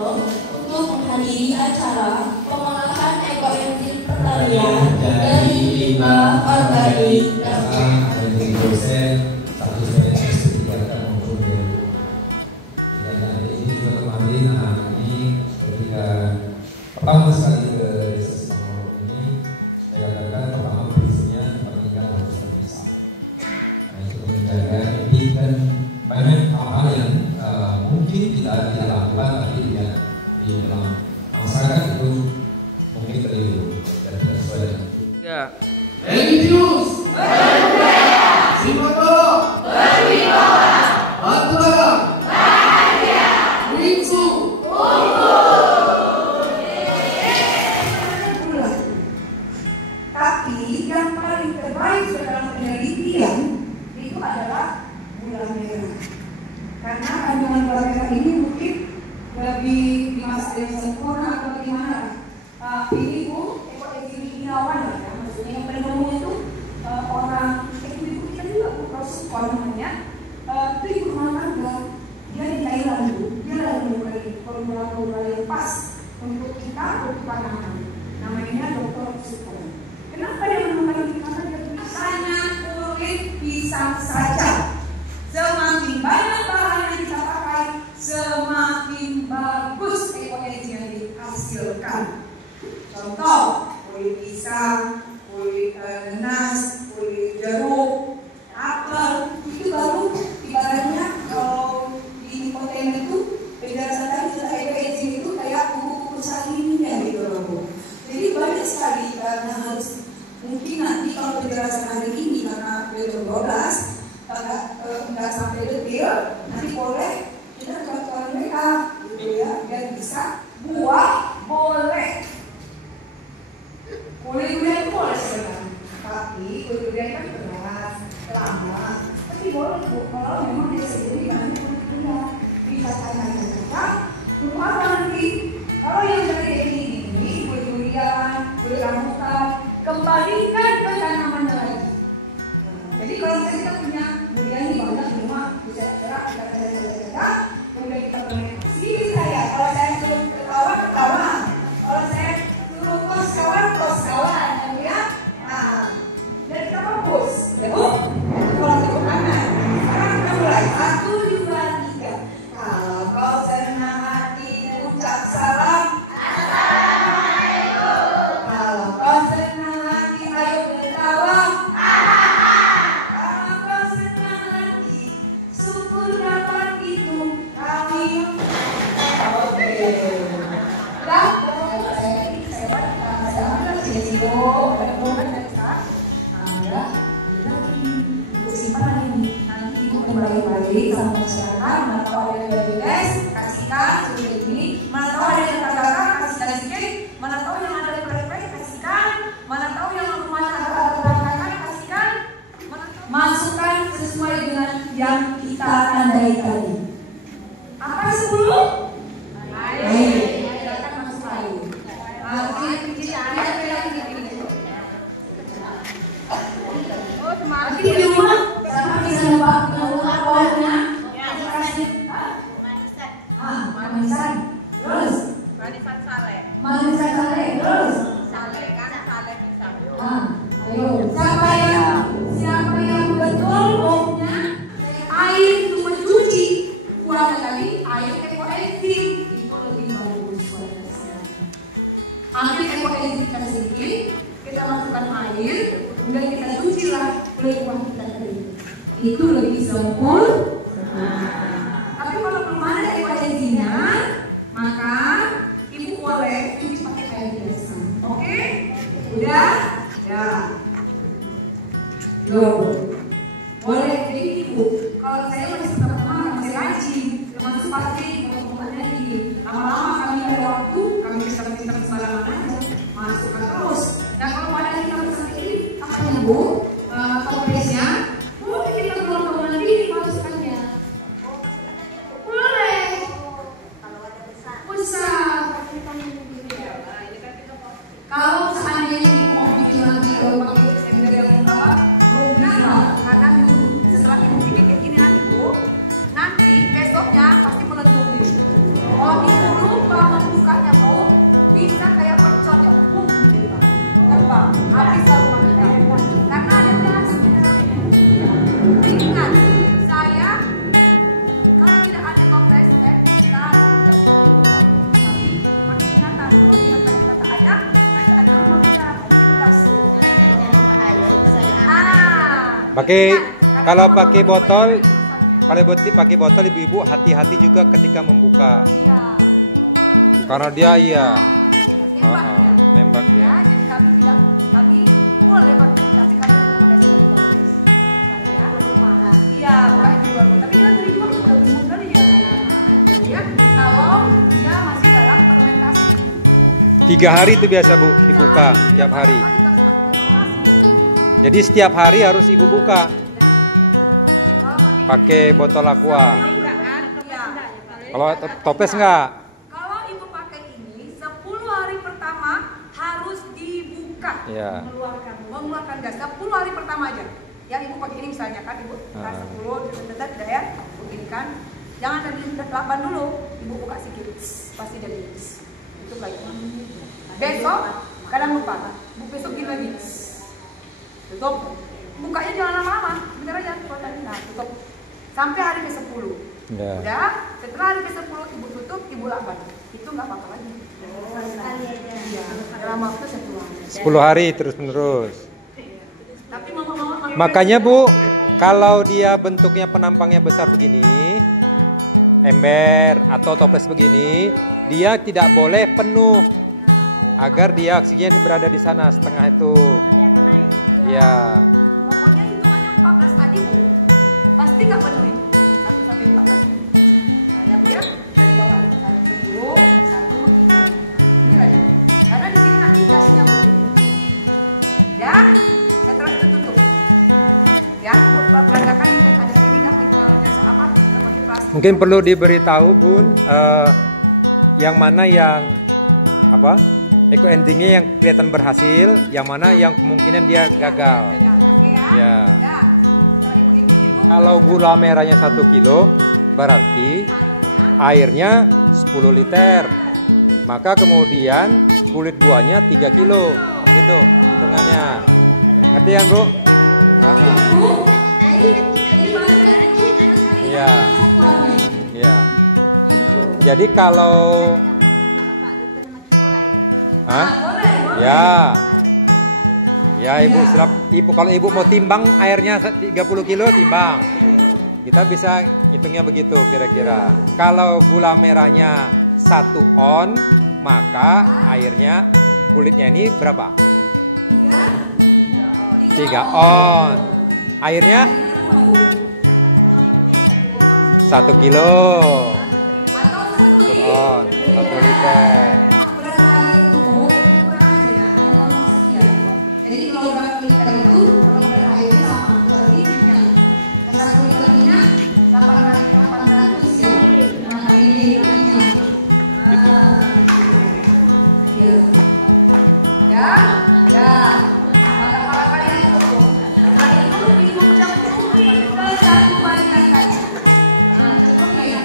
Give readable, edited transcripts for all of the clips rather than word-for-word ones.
Solo untuk menghadiri acara pengolahan ekoenzim pertanian dari limbah organik datang dari dosen satu semester S3 maupun D2. Dan ini juga kemarin anak ini ketika pertama sekali ke desa Simalungun ini saya katakan pertama prinsipnya pendidikan harus terpisah. Nah, itu menjaga etik dan banyak hal-hal yang mungkin kita tidak lakukan tapi tidak di dalam masyarakat itu mungkin keliru dan tidak sesuai dengan Ya. Religius Simoto berwibawa Batubara bahagia Wingsu tapi yang paling terbaik dalam penelitian itu adalah gula merah. Karena kandungan gula merah ini mungkin lebih di masa yang sempurna atau bagaimana. Ini Bu, ekoenzim inawan ya, maksudnya yang penemu itu orang ibu kita juga Bu proses namanya. Itu ibu rumah tangga, dia di Thailand Bu, dia lagi mencari formula-formula yang pas untuk kita untuk tanaman. Namanya Dr. Super. Kenapa dia menemukan ini? Karena dia tulisannya kulit pisang saja. Semakin banyak bahan yang kita pakai, semakin bagus ekoenzim yang dihasilkan. Contoh, kulit pisang, kulit nanas, kulit jeruk, apel, itu baru ibaratnya kalau di kontainer itu berdasarkan ekoenzim itu kayak kuku-kuku salinnya gitu loh Bu. Jadi banyak sekali karena harus mungkin nanti kalau penjelasan hari ini karena beliau 12 nggak sampai detail, nanti boleh kita ke mereka gitu ya, biar bisa buah boleh. Kulit durian itu boleh sebenarnya, tapi kulit durian kan keras, lama. Tapi boleh Bu, kalau memang dia sendiri banyak kulit durian, bisa cacah-cacah. Untuk apa nanti? Kalau yang dari ini kulit durian, kulit rambutan, kembalikan ke tanamannya lagi. Jadi kalau kita punya durian ini banyak di rumah, bisa cerak, kita cacah-cacah, kemudian kita fermentasi. Bisa ya, kalau saya suruh ketawa. Kalau saya suruh kos kawan, ya. Nah, dan kita fokus, ya Bu. Kalau tepuk tangan, sekarang kita mulai 1, 2, 3. Kalau kau senang hati ucap salam, assalamualaikum. Kalau kau senang hati ayo bertawa, kalau kau senang hati syukur dapat itu kami. Oke. Baik sama masyarakat, mana tahu ada yang beres, kasihkan seperti ini, mana tahu ada yang tergagal, kasihkan sedikit, mana tahu yang ada yang perfect, kasihkan, mana tahu yang rumahnya ada berantakan, kasihkan, masukkan sesuai dengan yang kita tandai tadi. Apa 10? Air. Akan masuk air. Nanti di rumah sama bisa lupa awalnya dikasih manisan, terus manisan sale, terus sale kan sale pisang. Ayo siapa yang betul bohongnya air itu mencuci buang tadi air ekoenzim itu lebih bagus buat kesehatan. Ambil ekoenzim kita sedikit, kita masukkan air, kemudian kita cuci lah kulit buah kita tadi. Itu lebih sempurna. Tapi kalau belum ada ekoenzimnya, maka ibu boleh cuci pakai air biasa. Oke? Udah? Ya. Boleh. Jadi ibu, kalau saya masih teman-teman masih rajin, termasuk pasti teman-temannya di lama-lama kami ada waktu, kami bisa pintar sembarangan aja, masukkan terus. Nah kalau ada yang kita seperti ini, apa ya Bu? Kompresnya boleh kita keluar nanti dimasukkannya. bisa kayak percon ya, boom, gitu Pak. Terbang, habis rumah kita. Karena ada gas. Ingat, saya kalau tidak ada kompres kita tapi makin ingatan, kalau ingatan kita tak ada rumah kita, ada gas. Kalau pakai botol ibu-ibu hati-hati juga ketika membuka. Iya. Karena dia Nembak nembak ya. ya. Jadi kami boleh pakai, tapi kami rekomendasikan kompres. Iya, bukan jual, tapi kita dari jual sudah bingung kali ya. Jadi ya, kalau dia masih dalam fermentasi. 3 hari itu biasa Bu dibuka tiap hari. Jadi setiap hari harus ibu buka. Pakai botol aqua. Kalau toples enggak? Kalau ibu pakai ini 10 hari pertama harus dibuka. Iya. Mengeluarkan gas 10 hari pertama aja. Yang ibu pakai ini misalnya kan ibu kan 10 tetap ya begini kan. Jangan dari 8 dulu, ibu buka sedikit. Pasti jadi itu lagi. Besok kadang lupa. Besok gini lagi. Tutup. Bukanya jangan lama-lama. Bentar aja nah, tutup. Sampai hari ke-10. Ya. Udah, setelah hari ke-10 ibu tutup, ibu lakban. Itu nggak apa-apa lagi. Iya, dalam waktu 10 hari terus-menerus. Tapi mama Makanya Bu, kalau dia bentuknya penampangnya besar begini, ember atau toples begini, dia tidak boleh penuh agar dia oksigen berada di sana setengah itu. Ya. pokoknya hitungannya 14 tadi Bu. Pasti nggak penuh itu. 1 sampai 14. Nah, ya Bu ya, dari bawah 1, 2, 1, 3. Ini aja. Karena di sini nanti gasnya Bu. Ya, setelah itu tutup. Ya, peragakan ini ada ini nggak kita biasa apa? Pakai plastik. Mungkin perlu diberitahu Bun, yang mana yang apa? Ekoenzimnya yang kelihatan berhasil, yang mana yang kemungkinan dia gagal. Ya. Kalau gula merahnya 1 kilo, berarti airnya 10 liter. Maka kemudian kulit buahnya 3 kilo. Gitu hitungannya. Ngerti ya Bu? Iya. Iya. Jadi kalau Ya. Ya Ibu, kalau Ibu mau timbang airnya 30 kilo timbang. Kita bisa hitungnya begitu kira-kira. Kalau gula merahnya 1 on, maka airnya kulitnya ini berapa? 3 on. Airnya 1 kilo. 1 on, 1 liter. Jadi kalau berapa liter itu, kalau berairnya sama berarti minyak. 1 liter minyak 800 ya. Maka ini minyak. Ya, ya. Maka kalian itu. Setelah itu ibu campuri ke 1 bagian tadi. Campuri ya.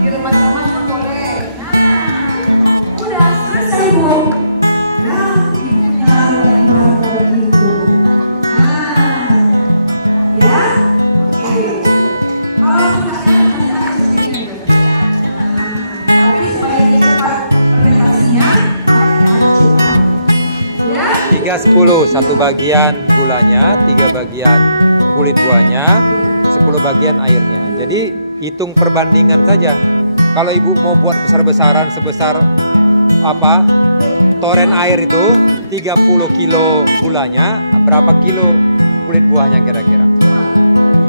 Diremas-remas pun boleh. Nah, udah selesai Bu. Nah, ibunya yang baru itu. Nah, ya, oke. Kalau kulitnya masih ada seperti ini. Nah, tapi supaya dia cepat fermentasinya, maka kita harus cepat. Ya. 3/10, 1 bagian gulanya, 3 bagian kulit buahnya, 10 bagian airnya. Jadi hitung perbandingan saja. Kalau Ibu mau buat besar-besaran sebesar apa? Toren air itu 30 kilo gulanya, berapa kilo kulit buahnya kira-kira?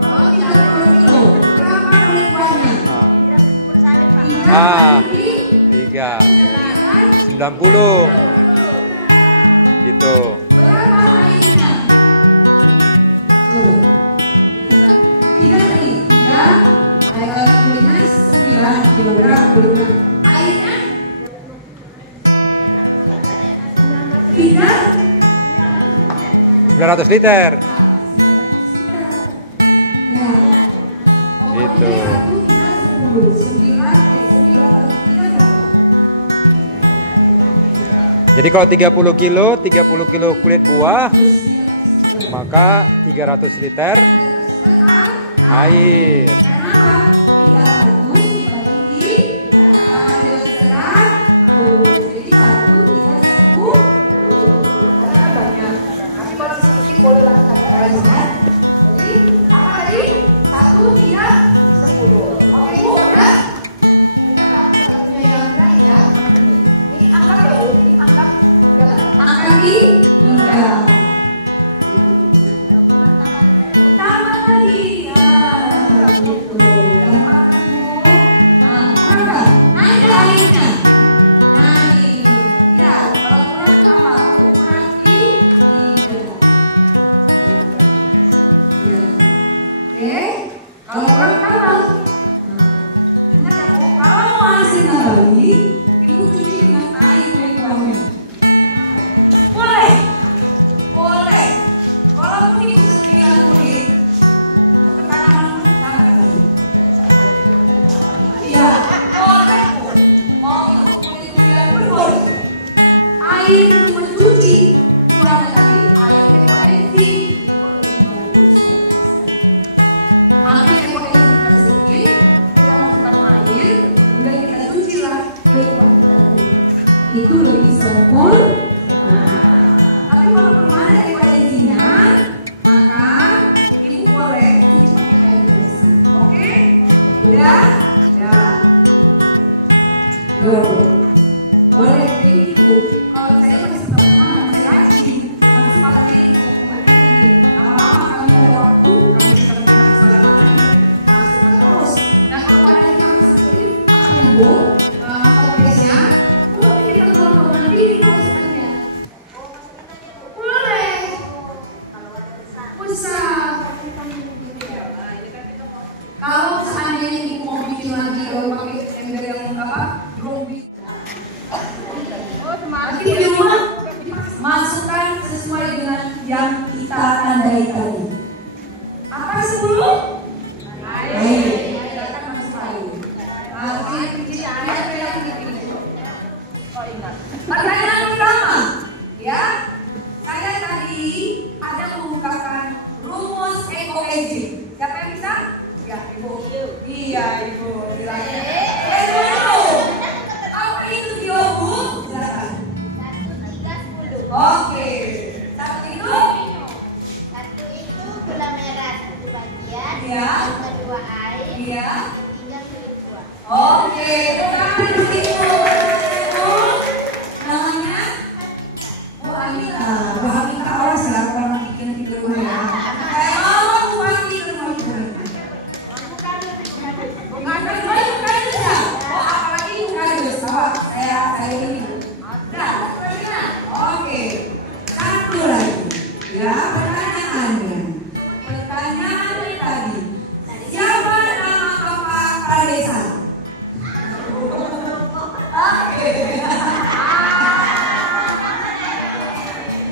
Kalau 30 kilo, berapa kulit buahnya? 3 90 gitu. Berapa airnya? Tuh. Gulanya 9 kilogram gulanya. Airnya 900 liter. Ya. Gitu. Jadi kalau 30 kilo kulit buah, maka 300 liter air. Boleh lakukan jadi apa tadi? 1, 3, 10. Oke, sudah? Kita punya yang lain ya. Ini anggap ya, Bu. Ini anggap di 3. Tambah lagi. Ya, gitu. Gampang kan, Bu? Nah, naik airnya. Naik. Ya, kalau kurang tambah. Kurang di 3. Oke, kalau kurang tambah. Ingat ya, Bu, kalau masih nambah, Ibu cuci dengan air dari bawahnya. Boleh, boleh. Kalau Ibu sendirian kulit, untuk tanaman sangat baik. Iya, boleh, Bu. Mau Ibu kulit sendirian pun boleh. Air untuk mencuci, tuan tadi air ekoenzi. Ambil ekoenzi kita sedikit, kita masukkan air, kemudian kita cuci lah kulit kita. Itu lebih sempurna. Tapi kalau belum ada ekoenzinya, maka Ibu boleh cuci pakai air biasa. Oke? Udah? Ya. Boleh jadi Ibu. Kalau saya masih sama saya rajin, masih pakai lama-lama kami ada waktu, kami bisa masukkan terus. Dan kalau ada yang kami sendiri, apa Ibu? Toplesnya, boleh kita keluar nanti masukkannya. Boleh. Besar. Kalau seandainya Ibu mau bikin lagi, kalau pakai ember yang apa? Drum. Nanti di rumah masukkan sesuai dengan yang kita tandai tadi. Apa 10? Air. Kita masuk air. Pertanyaan pertama, ya. Saya tadi ada mengungkapkan rumus ekoenzi. Siapa yang bisa? Ya, Ibu. Iya, Ibu. Silakan. Apa itu biobu? Silakan. Oke. Satu itu? Satu itu gula merah 1 bagian, Iya. yang kedua air, Iya. yang ketiga kulit buah. Oke. Bukan itu. Namanya Bu Amita. Bu Amita orang selalu pernah bikin di rumah ya. Bu Amita di rumah Ibu. Bukan ya? Oh, apalagi bukan itu. Saya ini. Oke, satu lagi. Ya, pertanyaannya. Pertanyaannya tadi. Siapa nama Bapak Pradesa? Oke.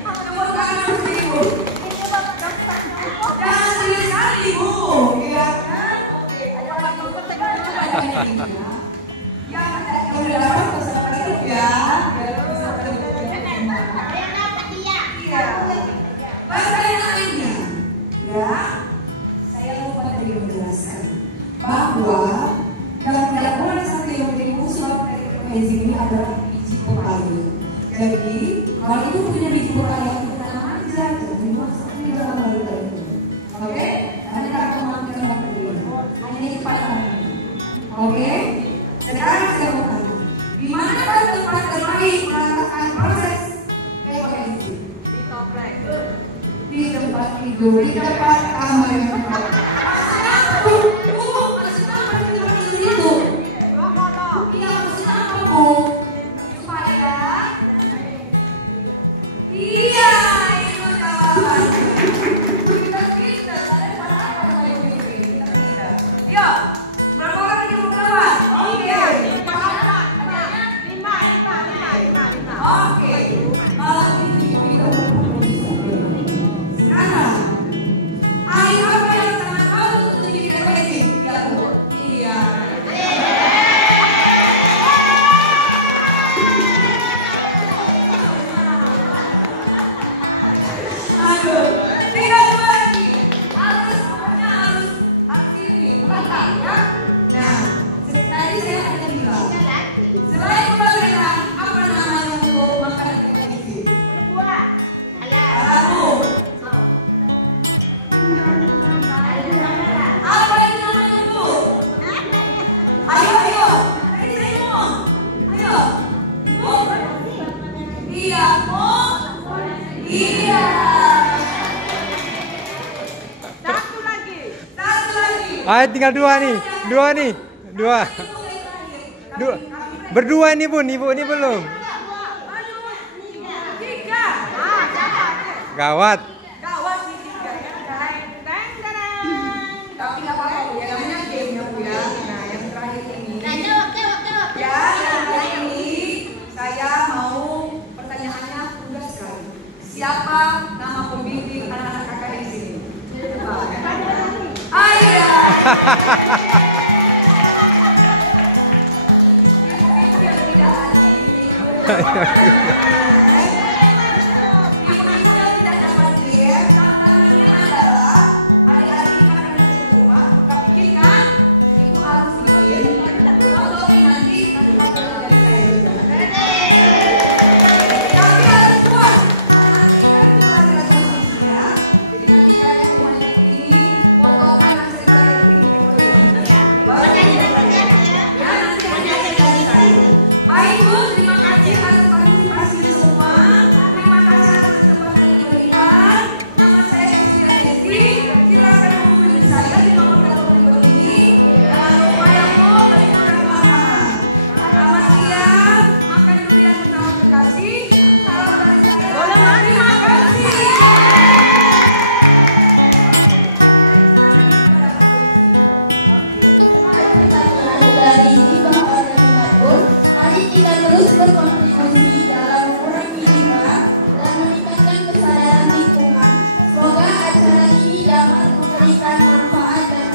Coba tangan Ibu. Jangan serius Ibu. Ya kan? Oke, ada lagi pertanyaan ini ya. Yang udah dapat bersama Ibu ya. Pertanyaannya, ya, saya lupa tadi menjelaskan bahwa dalam gabungan satu yang beribu suatu dari ekoenzi ini adalah biji pepaya. Jadi, kalau itu punya biji pepaya itu tanam aja, jangan dimasak di dalam balita itu. Oke? Nanti kita memakai waktu dulu. Hanya itu padahalnya. Oke? Sekarang saya mau tanya, di mana tempat terbaik melakukan proses ekoenzi? Di tempat tidur, di tempat kamar yang tempat. Maksudnya apa, Bu? Maksudnya apa di tempat tidur itu? Iya, maksudnya apa, Bu? Supaya iya, itu jawabannya. Kita, kalian pada apa yang mau bikin? Kita. Yuk, Ah, tinggal dua nih. Dua. Berdua nih Bun, Ibu ini belum. Gawat. Tapi nggak apa-apa Bu ya, namanya game ya Bu ya. Nah yang terakhir ini, Nah, jawab. ya yang terakhir ini saya mau pertanyaannya mudah sekali. Siapa nama pembimbing anak-anak kakak di sini? Ayah. Ibu yang tidak hadir. Ibu-ibu yang tidak dapat hadir, tantangannya adalah adik-adik akan di rumah buka pikirkan, ibu harus bikin foto nanti foto dari saya juga. Tapi harus kuat, karena nanti kan cuma ada posisinya, jadi nanti saya rumahnya ini foto anak saya ini foto ini. Baru ya nanti ada dari saya. Baik Bu, terima kasih atas partisipasinya semua. Terima kasih atas kesempatan yang diberikan. Nama saya Cecilia Desi. Silakan menghubungi saya di nomor telepon di bawah ini. Jangan lupa ya Bu, berikan mama. Selamat siang, makan durian bersama kekasih. Salam dari saya. Terima kasih. Pertanyaan dari Ibu Organisator, mari kita terus berkontribusi dalam mengurangi limbah dan meningkatkan kesadaran lingkungan. Semoga acara ini dapat memberikan manfaat dan